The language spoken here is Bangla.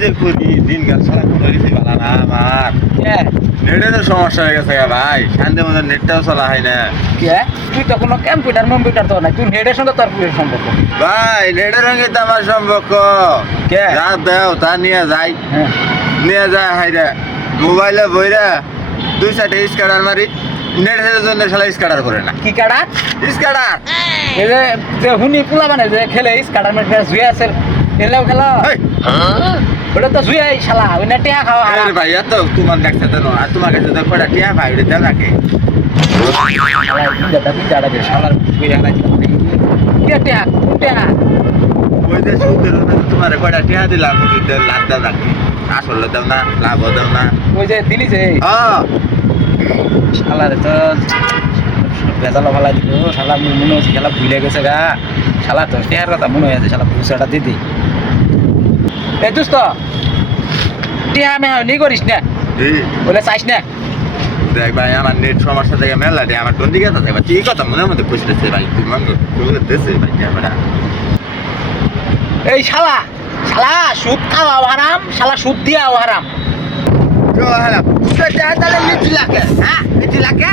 যে করি দিনকাল ছাড়া কোনো কিছুই ভালো না আমার। কে নেটেরও সমস্যা হয়ে গেছে ভাই, শান্তি মতো নেটটাও চলা হয় না কে তুই তো কোনো কম্পিউটার তো নাই, তুই নেটের সঙ্গে তোর কি সম্পর্ক? ভাই। নেটের সঙ্গে তো আমার সম্পর্ক। কে? যা দেও তা নিয়ে যাই, হ্যাঁ নিয়ে যায় হাইরা মোবাইলে বইরা 2-4টা স্ক্যানার মারি। নেটের জন্য শালা স্ক্যানার করে না, কি কাটা স্ক্যানার। এই যে যে হুনি পোলা মানে যে খেলে কাটার মেটে জুয়ে আছে এলেও খেলা হেই, ওটা তো জুয়ে শালা ওই না টিয়া খাওয়া আরে ভাই এত তোমার দেখছে তো আর তোমার কাছে তো কয়টা টিয়া ভাই ওটা দেও নাকি? শালার টিয়া টিয়া টিয়া ওই যে সুদের তোমার কয়টা টিয়া দিলাম, লাভ দেও নাকি? আসলে দেও না, লাভও দেও না। ওই যে দিলি যে হ্যাঁ শালার তো বেজালো ভালা দিল শালা মনে হচ্ছে শালা ভুলে গেছে গা শালা তো টিয়ার কথা মনে হয়েছে শালা ভুসাটা দিদি এই দোস্ত টিয়া আমি নি করিস না এই বলে চাইস না দেখ ভাই, আমার নেট সমস্যা থেকে মেলা দিয়ে আমার কোন দিকে থাকে ভাই, ঠিক কথা মনের মধ্যে খুঁজতেছে ভাই, তুই মন দেশে ভাই ক্যামেরা। এই শালা শালা সুদ খাওয়াও হারাম শালা সুদ দিয়াও হারাম হ্যাঁ নিচু লাগে, হ্যাঁ নিচু লাগে